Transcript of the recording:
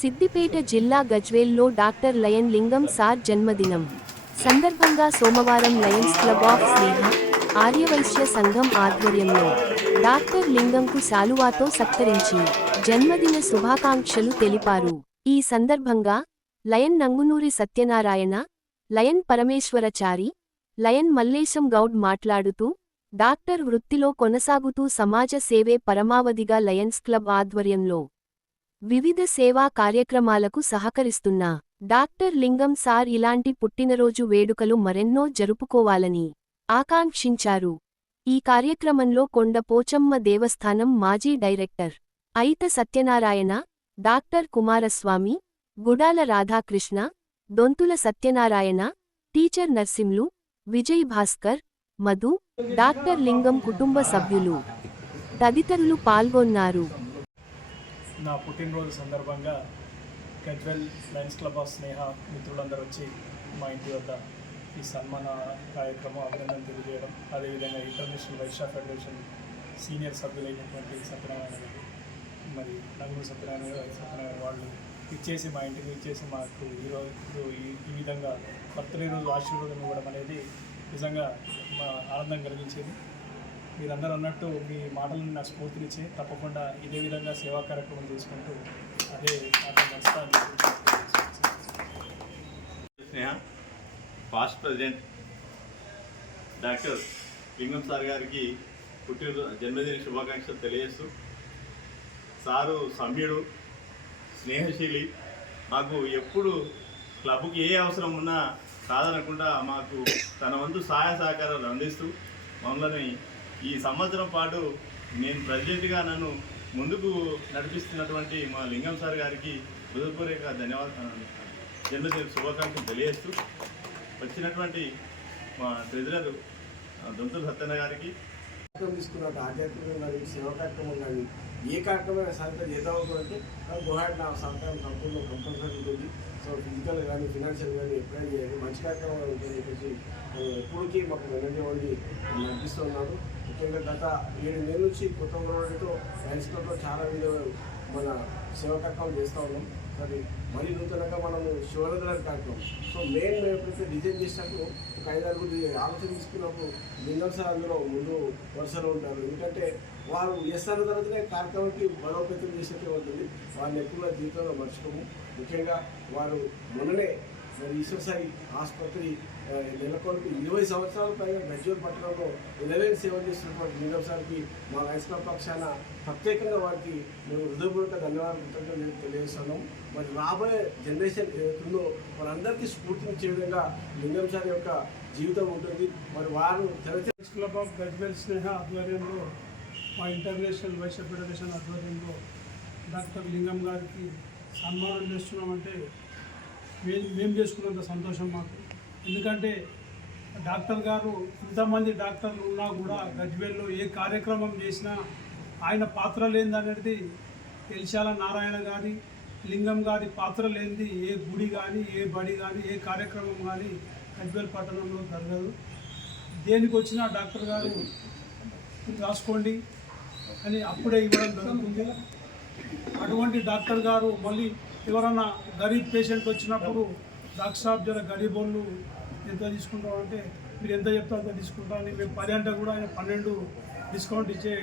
సిద్దిపేట జిల్లా గజ్వేల్లో doctor lion Lingam sir జన్మదినం. సందర్భంగా సోమవారం lions club of Sneha Aryavysya సంఘం ఆధ్వర్యంలో డాక్టర్ లింగంకు శాలువాతో సత్కరించి జన్మదిన శుభాకాంక్షలు తెలిపారు. ఈ సందర్భంగా lion Nangunuri Satyanarayana lion Parameshwarachari lion Mallesham Goud మాట్లాడుతూ డాక్టర్ వృత్తిలో కొనసాగుతూ సమాజ సేవే పరమావధిగా లయన్స్ క్లబ్ ఆధ్వర్యంలో వివిధ సేవా కార్యక్రమాలకు సహకరిస్తున్న డాక్టర్ లింగం సార్ ఇలాంటి పుట్టినరోజు వేడుకలు మరెన్నో జరుపుకోవాలని ఆకాంక్షించారు. ఈ కార్యక్రమంలో కొండ పోచమ్మ దేవస్థానం మాజీ director Aitha Satyanarayana doctor Kumaraswamy Gudala Radhakrishna Dontula Satyanarayana teacher Narsimlu Vijay Bhaskar Madhu doctor Lingam కుటుంబ సభ్యులు తదితరులు పాల్గొన్నారు. నా పుట్టినరోజు సందర్భంగా Gajwel lions club of Sneha మిత్రులందరూ వచ్చి మా ఇంటి వద్ద ఈ సన్మాన కార్యక్రమం అభినందన తెలియజేయడం అదేవిధంగా ఇంటర్నేషనల్ వైశ్య ఫెడరేషన్ సీనియర్ సభ్యులైనటువంటి సత్యనారాయణ గారు మరి నలుగురు సత్యనారాయణ గారు సత్యనారాయణ వాళ్ళు ఇచ్చేసి మా ఇంటికి ఇచ్చేసి మాకు ఈరోజు ఈ ఈ విధంగా బర్త్డే రోజు ఆశీర్వాదం ఇవ్వడం అనేది నిజంగా మా ఆనందం కలిగించేది. మీరందరూ అన్నట్టు మీ మాటలను నా స్ఫూర్తినిచ్చి తప్పకుండా ఇదే విధంగా సేవా కార్యక్రమం చేసుకుంటూ అదే Sneha past president doctor Lingam sir గారికి పుట్టిన జన్మదిన శుభాకాంక్షలు తెలియజేస్తూ సారు సమ్యుడు స్నేహశీలి మాకు ఎప్పుడు క్లబ్కి ఏ అవసరం ఉన్నా కాదనకుండా మాకు తన వంతు సహాయ సహకారాలు అందిస్తూ మమ్మల్ని ఈ సంవత్సరం పాటు నేను ప్రెసిడెంట్గా నన్ను ముందుకు నడిపిస్తున్నటువంటి మా లింగం సార్ గారికి హృదయపూర్వక ధన్యవాదాలు జన్మదిన శుభాకాంక్షలు తెలియజేస్తూ వచ్చినటువంటి మా ట్రెజరర్ దొంతుల సత్యన్న గారికి. తీసుకున్న ఆధ్యాత్మికంగా సేవా కార్యక్రమం కానీ ఏ కార్యక్రమం సహకారం చేద్దాం అంటే గృహాట్ నా సహకారం సంపూర్ణ కంపల్సరీ ఉంటుంది. సో ఫిజికల్ కానీ ఫినాన్షియల్ కానీ ఎప్పుడైనా చేయాలి మంచి కార్యక్రమాలు ఉంటాయని చెప్పేసి ఎప్పటికీ మాకు వెనక్కి వండి ముఖ్యంగా గత ఏడు నెలల నుంచి కొత్త ఉన్నవాడితో లయన్స్ క్లబ్లో చాలా విధంగా మన సేవా కార్యక్రమం చేస్తూ ఉన్నాం. మరి మరీ నూతనంగా మనము శివరంధ్ర కార్యక్రమం సో మెయిన్ మేము ఎప్పుడైతే డిజైన్ చేసినప్పుడు ఒక ఐదారు ఆలోచన తీసుకున్నప్పుడు లింగం సార్ అందులో ముందు వరుసలో ఉంటారు. ఎందుకంటే వారు ఎస్ తర్వాతనే కార్యక్రమానికి బలోపేతం చేసినట్టే ఉంటుంది. వారిని ఎక్కువగా జీవితంలో మర్చిపోము. ముఖ్యంగా వారు మొన్ననే ఈశ్వర్ సాయి ఆసుపత్రి నెలకొల్పి ఇరవై సంవత్సరాల పైగా గజ్జూర్ పట్టణంలో ఎలవేన్ సేవ చేస్తున్నటువంటి లింగం సార్కి మా వైష్ణవ పక్షాన ప్రత్యేకంగా వారికి మేము హృదయపూర్వక ధన్యవాదాలు కృతజ్ఞతలు తెలియజేస్తున్నాం. మరి రాబోయే జనరేషన్ ఏదైతుందో వారందరికీ స్ఫూర్తినిచ్చే విధంగా లింగం సార్ యొక్క జీవితం ఉంటుంది. మరి వారు తెరచే క్లబ్ ఆఫ్ గజ్వేల్ స్నేహ ఆధ్వర్యంలో మా ఇంటర్నేషనల్ వైశ్య ఫెడరేషన్ ఆధ్వర్యంలో డాక్టర్ లింగం గారికి సన్మానం చేస్తున్నామంటే మేము చేసుకున్నంత సంతోషం మాకు. ఎందుకంటే డాక్టర్ గారు ఇంతమంది డాక్టర్లు ఉన్నా కూడా గజ్వేల్లో ఏ కార్యక్రమం చేసినా ఆయన పాత్ర లేనిదనేది తెలిశాల నారాయణ గారి లింగం గారి పాత్ర లేనిది ఏ గుడి కానీ ఏ బడి కానీ ఏ కార్యక్రమం కానీ గజ్వేల్ పట్టణంలో జరగదు. దేనికి వచ్చినా డాక్టర్ గారు రాసుకోండి అని అప్పుడే ఇవ్వడం జరుగుతుంది. అటువంటి డాక్టర్ గారు మళ్ళీ ఎవరన్నా గరీబ్ పేషెంట్ వచ్చినప్పుడు డాక్టర్ సాబ్ జర గరీబ్ వాళ్ళు ఎంత తీసుకుంటాం అంటే మీరు ఎంత చెప్తారో అంత తీసుకుంటాం మేము పది అంటే కూడా ఆయన పన్నెండు డిస్కౌంట్ ఇచ్చే